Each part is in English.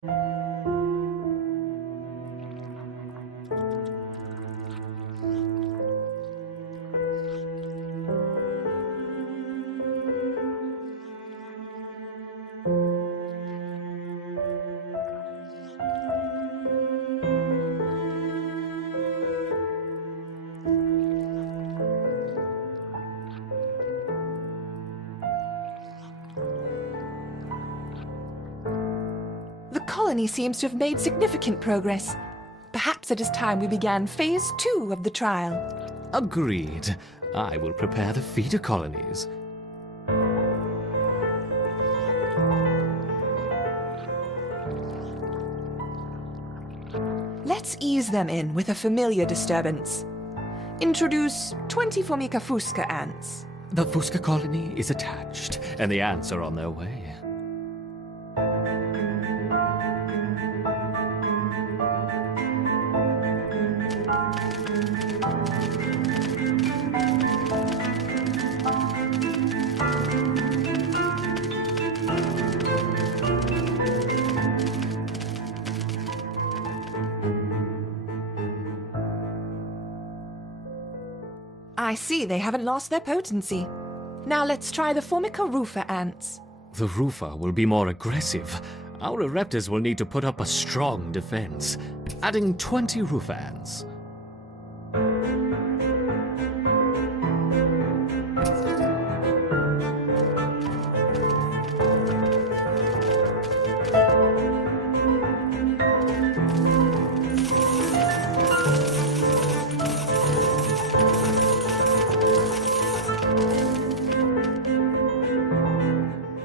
The colony seems to have made significant progress. Perhaps it is time we began Phase 2 of the trial. Agreed. I will prepare the feeder colonies. Let's ease them in with a familiar disturbance. Introduce 20 Formica fusca ants. The Fusca colony is attached, and the ants are on their way. I see they haven't lost their potency. Now let's try the Formica rufa ants. The Rufa will be more aggressive. Our Ereptors will need to put up a strong defense. Adding 20 Rufa ants.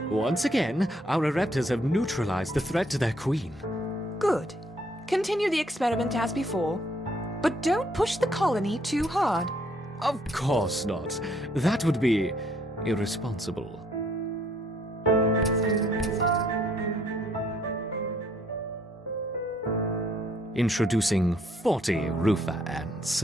Once again, our Ereptors have neutralized the threat to their queen. Good. Continue the experiment as before, but don't push the colony too hard. Of course not. That would be irresponsible. Introducing 40 Rufa ants.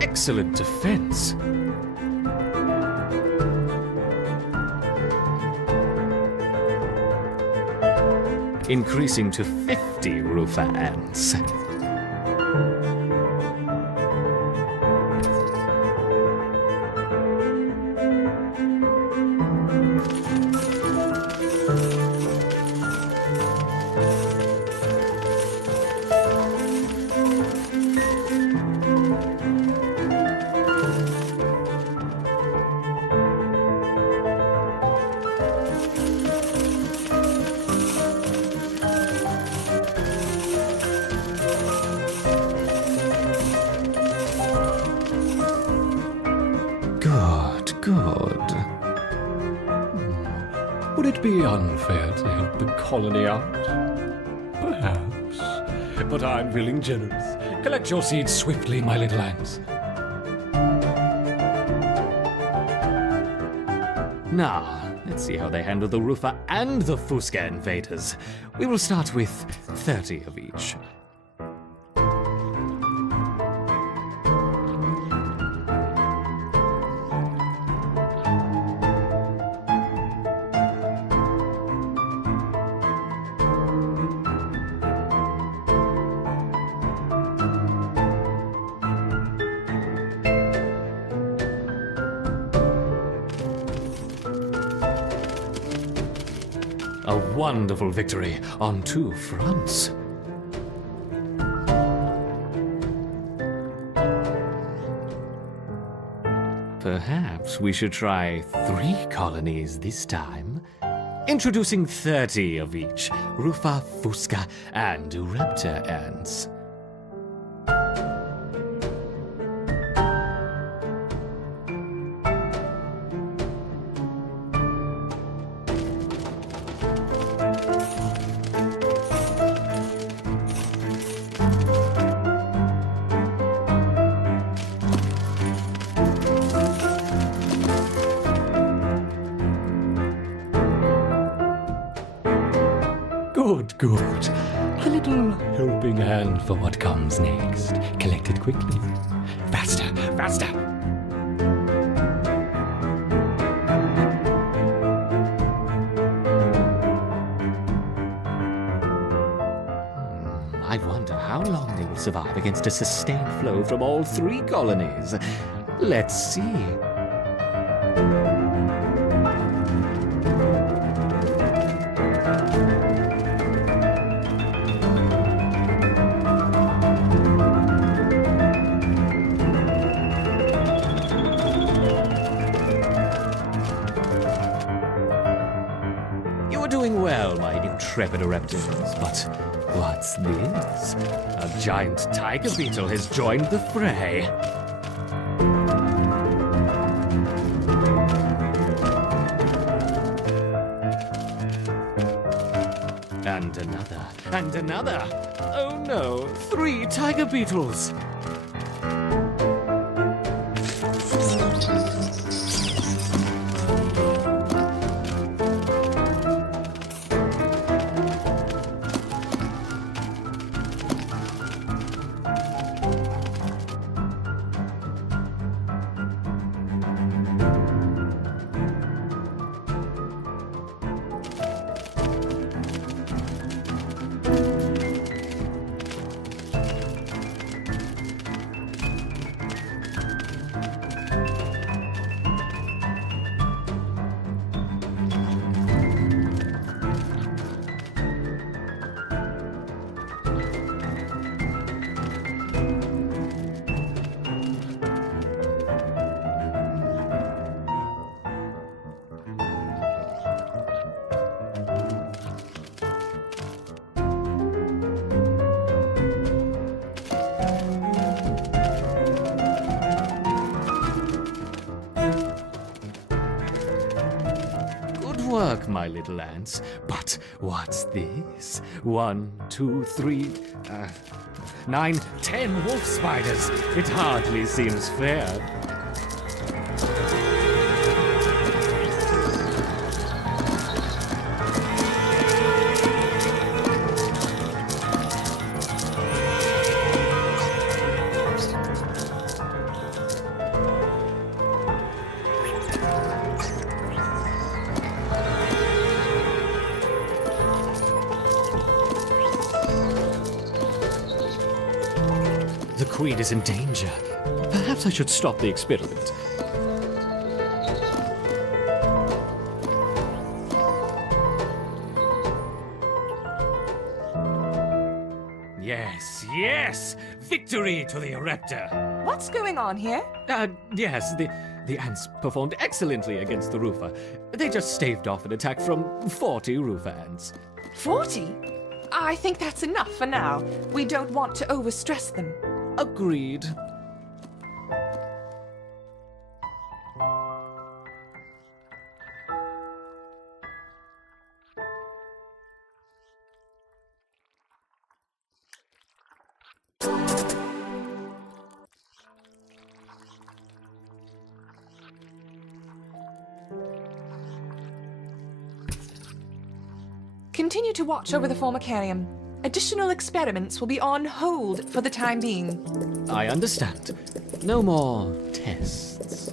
Excellent defense. Increasing to 50 Rufa ants. Good. Would it be unfair to help the colony out? Perhaps. But I'm feeling generous. Collect your seeds swiftly, my little ants. Now, let's see how they handle the Rufa and the Fusca invaders. We will start with 30 of each. A wonderful victory on two fronts. Perhaps we should try 3 colonies this time. Introducing 30 of each, Rufa, Fusca, and Ereptor ants. Good. A little helping hand for what comes next. Collect it quickly. Faster, faster. I wonder how long they will survive against a sustained flow from all 3 colonies. Let's see. You're doing well, my intrepid Raptors, but what's this? A giant tiger beetle has joined the fray. And another, and another. Oh no, 3 tiger beetles. Work, my little ants. But what's this? 1, 2, 3, 9, 10 wolf spiders. It hardly seems fair. The queen is in danger. Perhaps I should stop the experiment. Yes, yes! Victory to the Raptor! What's going on here? Yes, the ants performed excellently against the roofer. They just staved off an attack from 40 roofer ants. 40? I think that's enough for now. We don't want to overstress them. Agreed. Continue to watch over the formicarium. Additional experiments will be on hold for the time being. I understand. No more tests.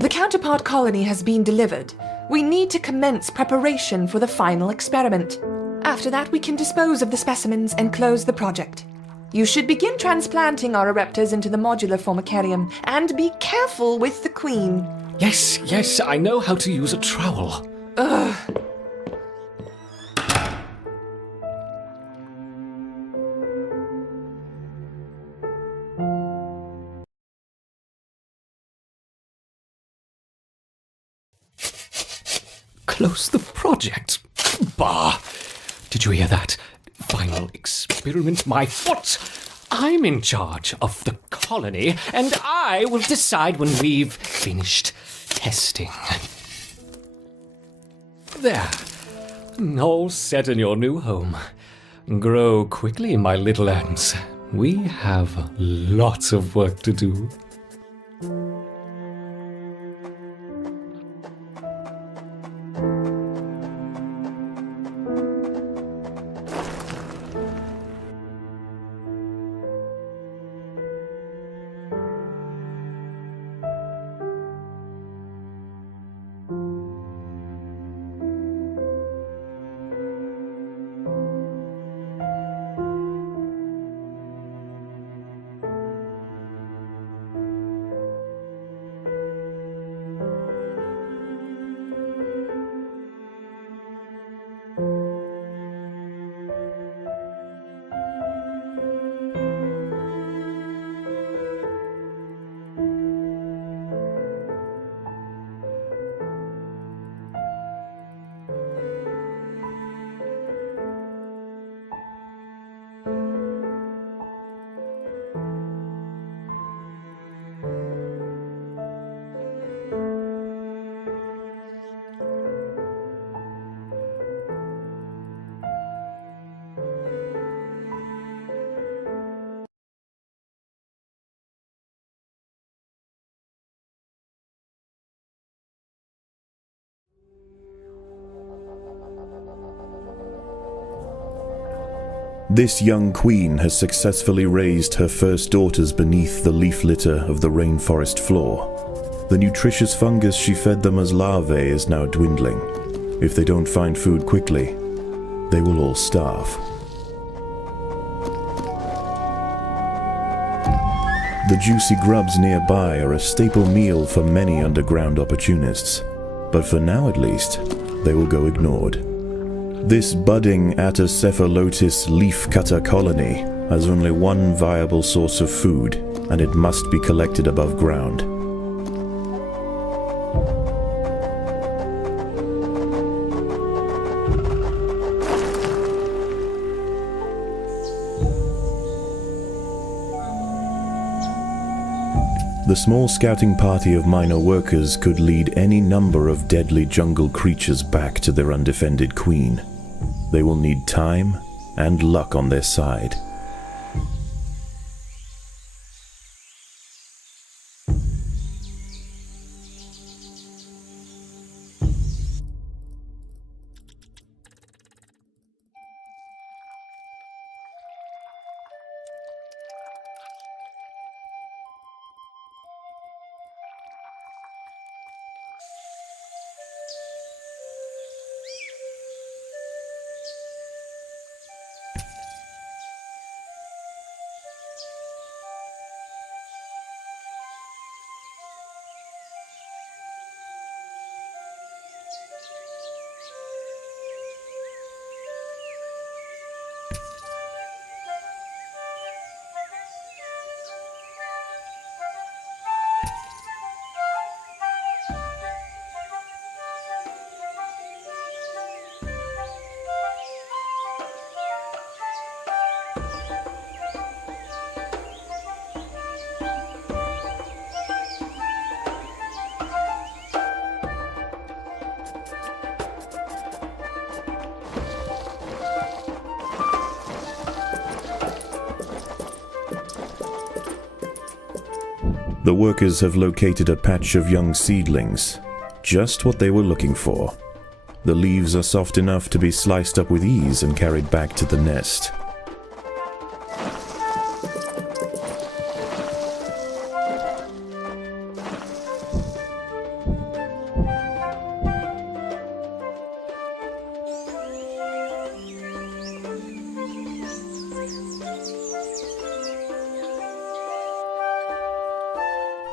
The counterpart colony has been delivered. We need to commence preparation for the final experiment. After that, we can dispose of the specimens and close the project. You should begin transplanting our ereptors into the modular formicarium, and be careful with the queen. Yes, I know how to use a trowel. Close the project? Bah! Did you hear that? Final experiment, my foot! I'm in charge of the colony, and I will decide when we've finished testing. There. All set in your new home. Grow quickly, my little ants. We have lots of work to do. This young queen has successfully raised her first daughters beneath the leaf litter of the rainforest floor. The nutritious fungus she fed them as larvae is now dwindling. If they don't find food quickly, they will all starve. The juicy grubs nearby are a staple meal for many underground opportunists, but for now at least, they will go ignored. This budding Atacephalotis leaf-cutter colony has only one viable source of food, and it must be collected above ground. The small scouting party of minor workers could lead any number of deadly jungle creatures back to their undefended queen. They will need time and luck on their side. The workers have located a patch of young seedlings, just what they were looking for. The leaves are soft enough to be sliced up with ease and carried back to the nest.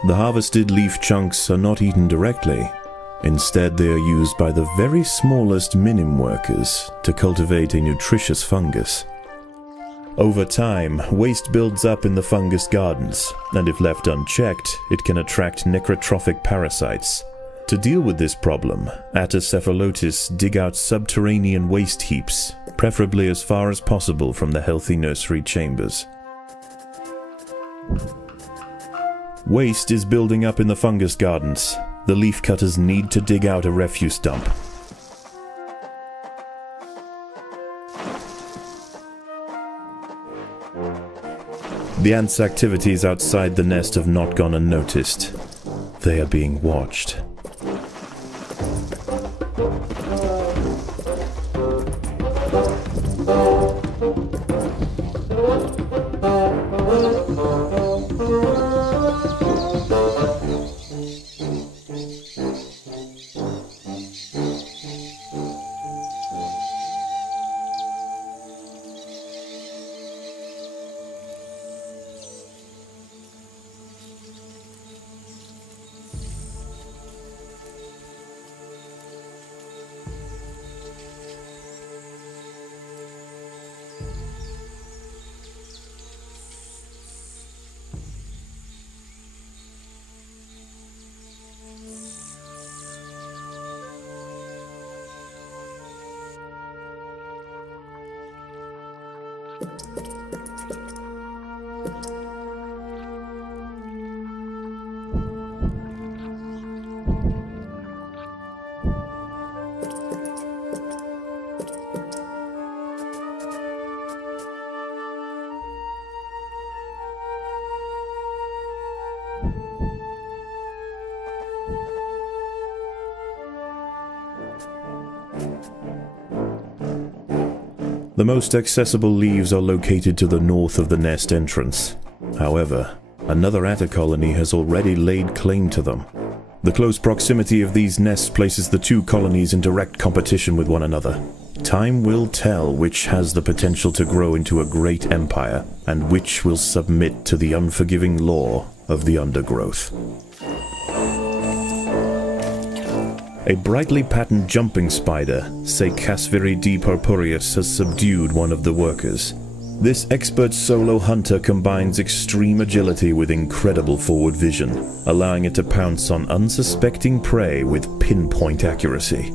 The harvested leaf chunks are not eaten directly. Instead, they are used by the very smallest minim workers to cultivate a nutritious fungus. Over time, waste builds up in the fungus gardens, and if left unchecked, it can attract necrotrophic parasites. To deal with this problem, Atacephalotes dig out subterranean waste heaps, preferably as far as possible from the healthy nursery chambers. Waste is building up in the fungus gardens. The leaf cutters need to dig out a refuse dump. The ants' activities outside the nest have not gone unnoticed. They are being watched. The most accessible leaves are located to the north of the nest entrance. However, another atta colony has already laid claim to them. The close proximity of these nests places the two colonies in direct competition with one another. Time will tell which has the potential to grow into a great empire, and which will submit to the unforgiving law of the Undergrowth. A brightly patterned jumping spider, Casviri purpureus, has subdued one of the workers. This expert solo hunter combines extreme agility with incredible forward vision, allowing it to pounce on unsuspecting prey with pinpoint accuracy.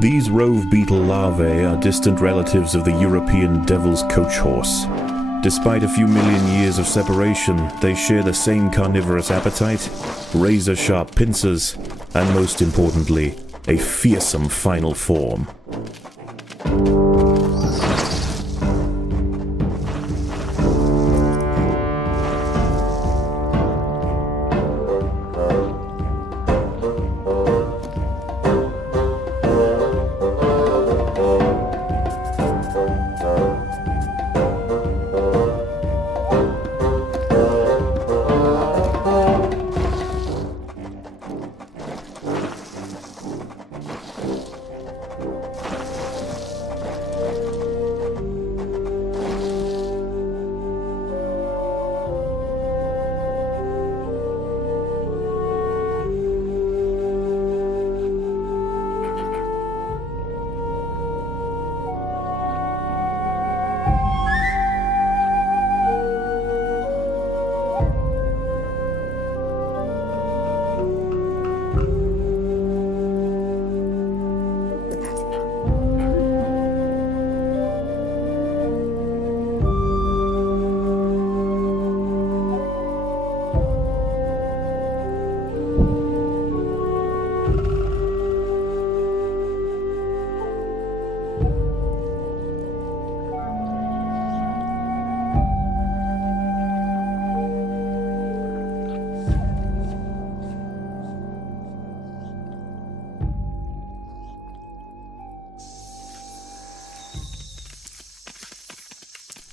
These rove beetle larvae are distant relatives of the European devil's coach horse. Despite a few million years of separation, they share the same carnivorous appetite, razor-sharp pincers, and most importantly, a fearsome final form.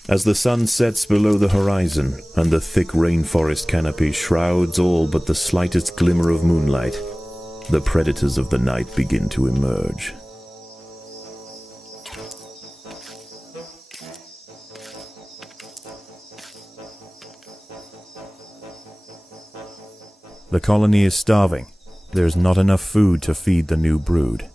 As the sun sets below the horizon and the thick rainforest canopy shrouds all but the slightest glimmer of moonlight, the predators of the night begin to emerge. The colony is starving. There's not enough food to feed the new brood.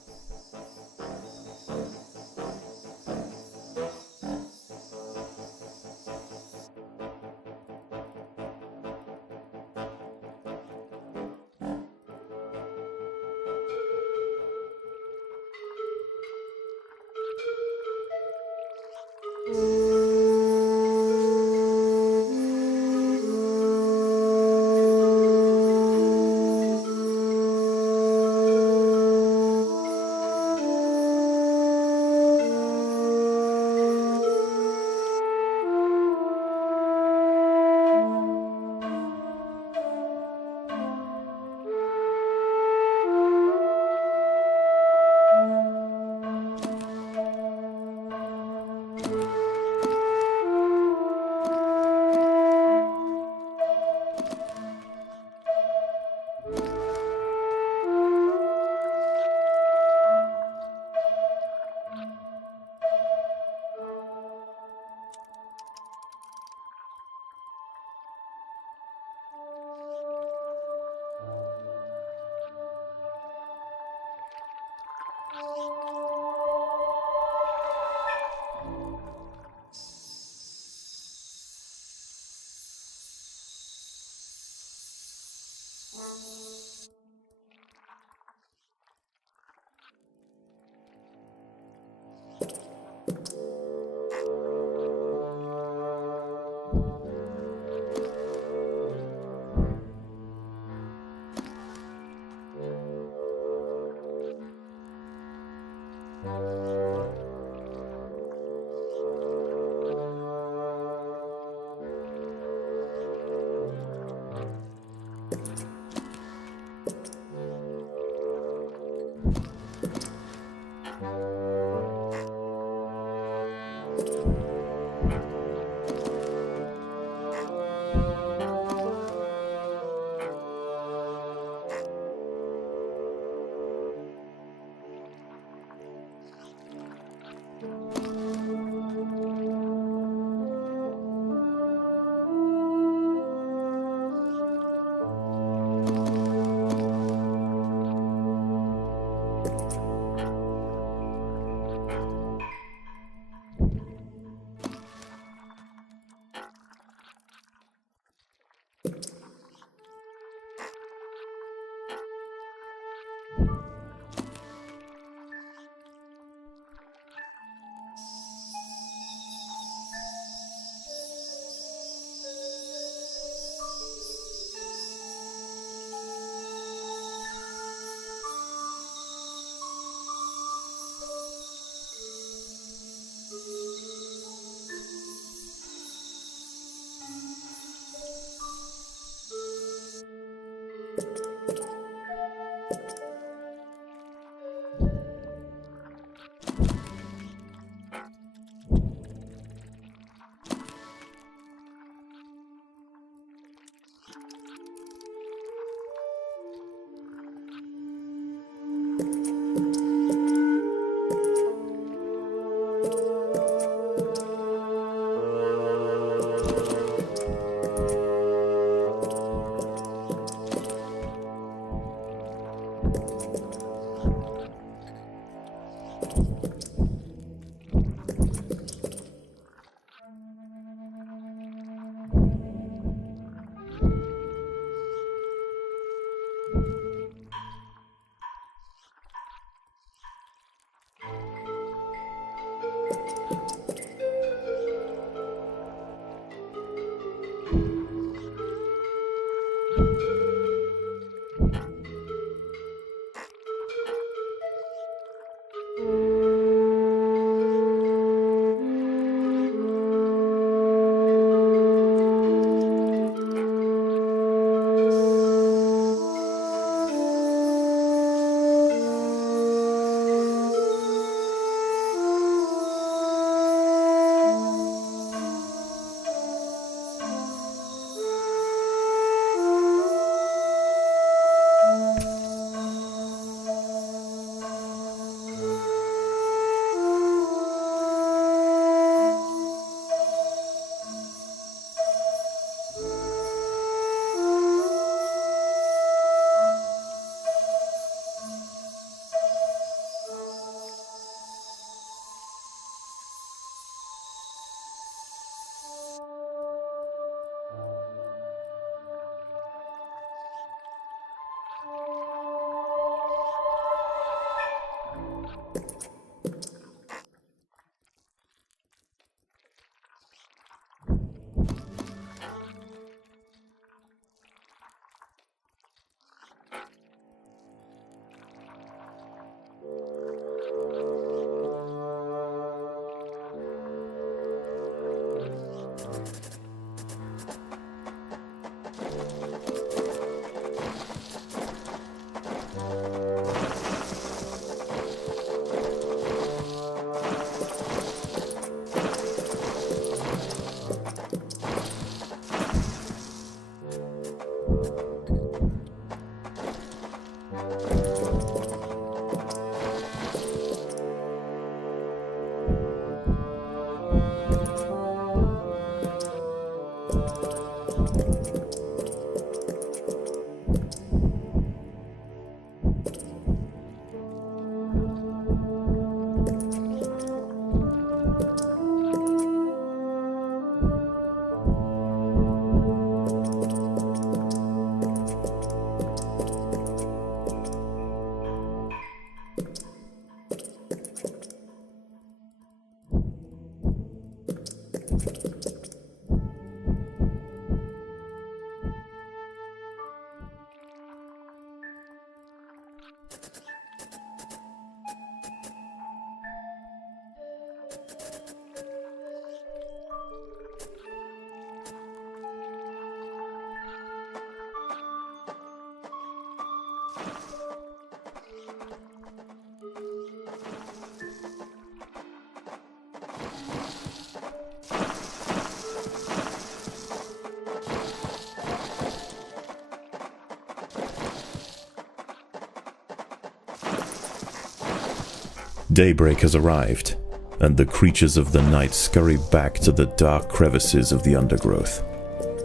Daybreak has arrived, and the creatures of the night scurry back to the dark crevices of the undergrowth.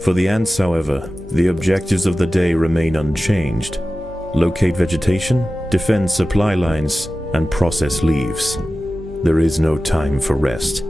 For the ants, however, the objectives of the day remain unchanged. Locate vegetation, defend supply lines, and process leaves. There is no time for rest.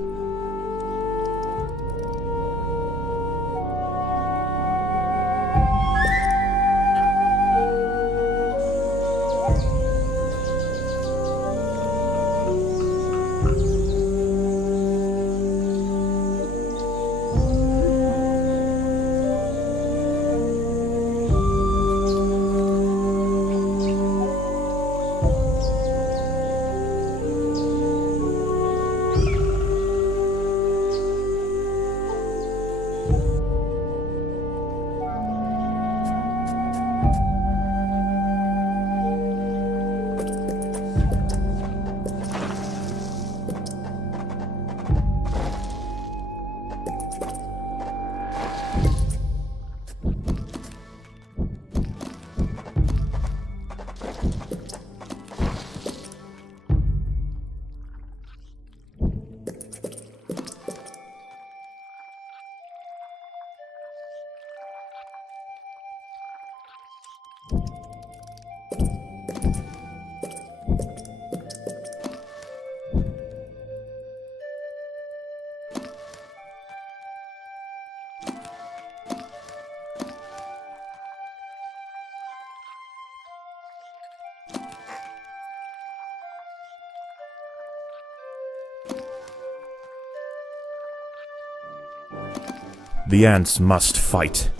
The ants must fight.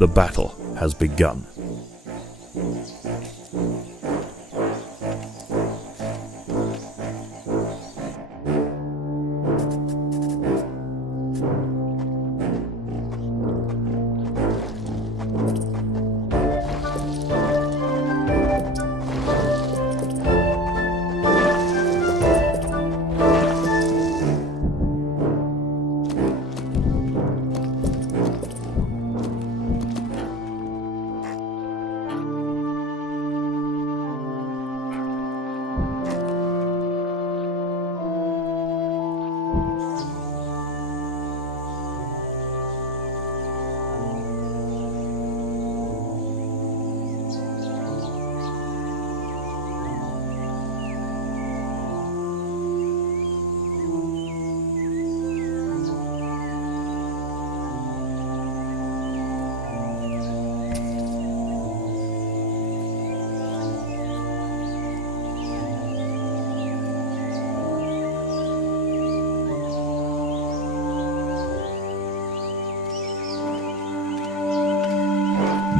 The battle has begun.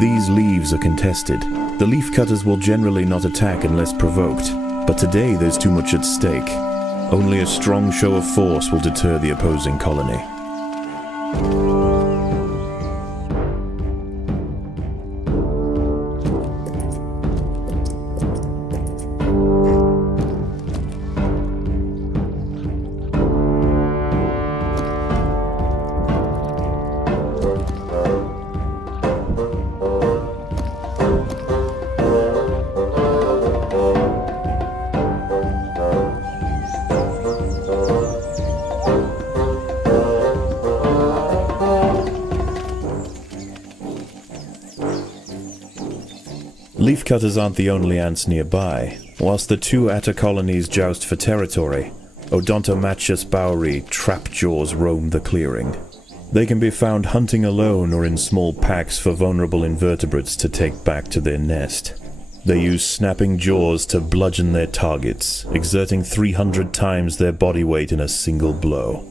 These leaves are contested. The leaf cutters will generally not attack unless provoked, but today there's too much at stake. Only a strong show of force will deter the opposing colony. Leafcutters aren't the only ants nearby. Whilst the two Atta colonies joust for territory, Odontomachus bowery trapjaws roam the clearing. They can be found hunting alone or in small packs for vulnerable invertebrates to take back to their nest. They use snapping jaws to bludgeon their targets, exerting 300 times their body weight in a single blow.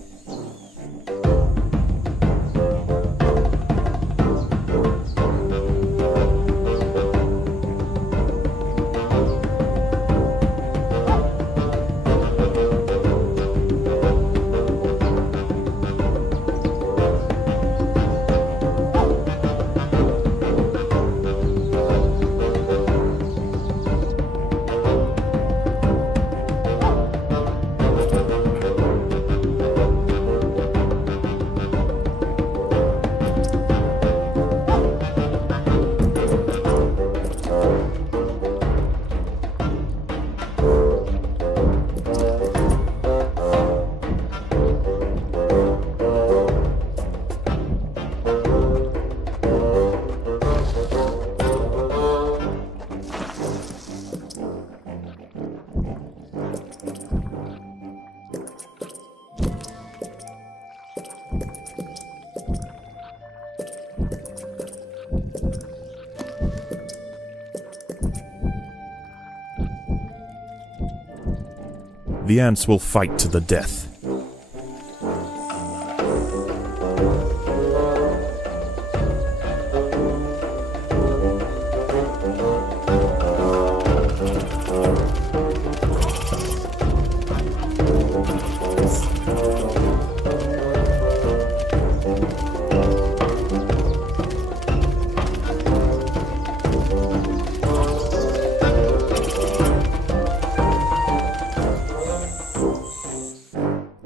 the ants will fight to the death.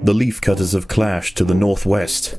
The leaf cutters have clashed to the northwest.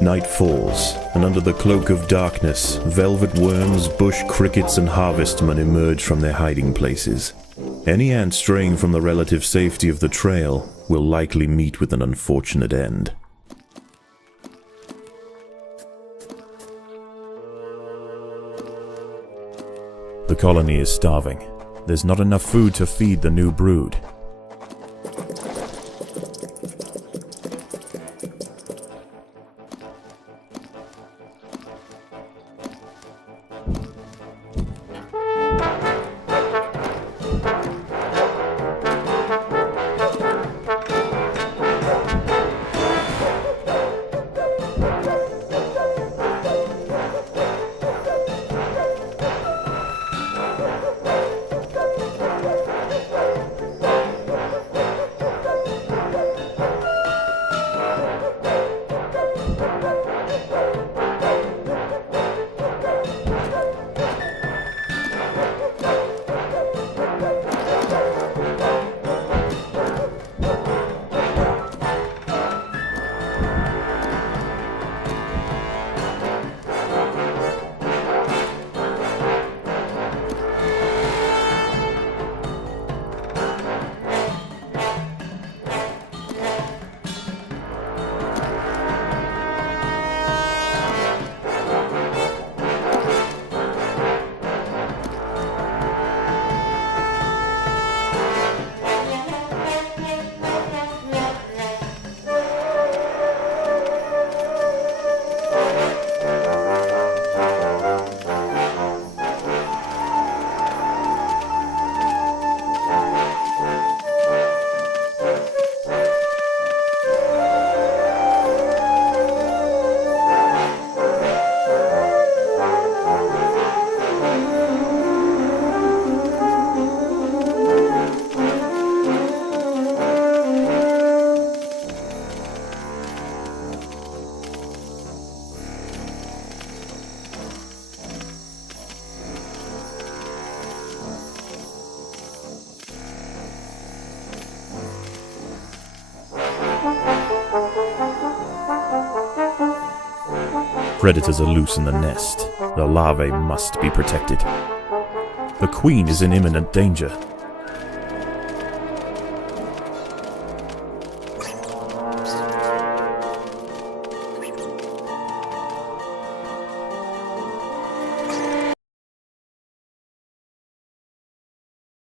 Night falls, and under the cloak of darkness, velvet worms, bush crickets, and harvestmen emerge from their hiding places. Any ant straying from the relative safety of the trail will likely meet with an unfortunate end. The colony is starving. There's not enough food to feed the new brood. Predators are loose in the nest. The larvae must be protected. The queen is in imminent danger.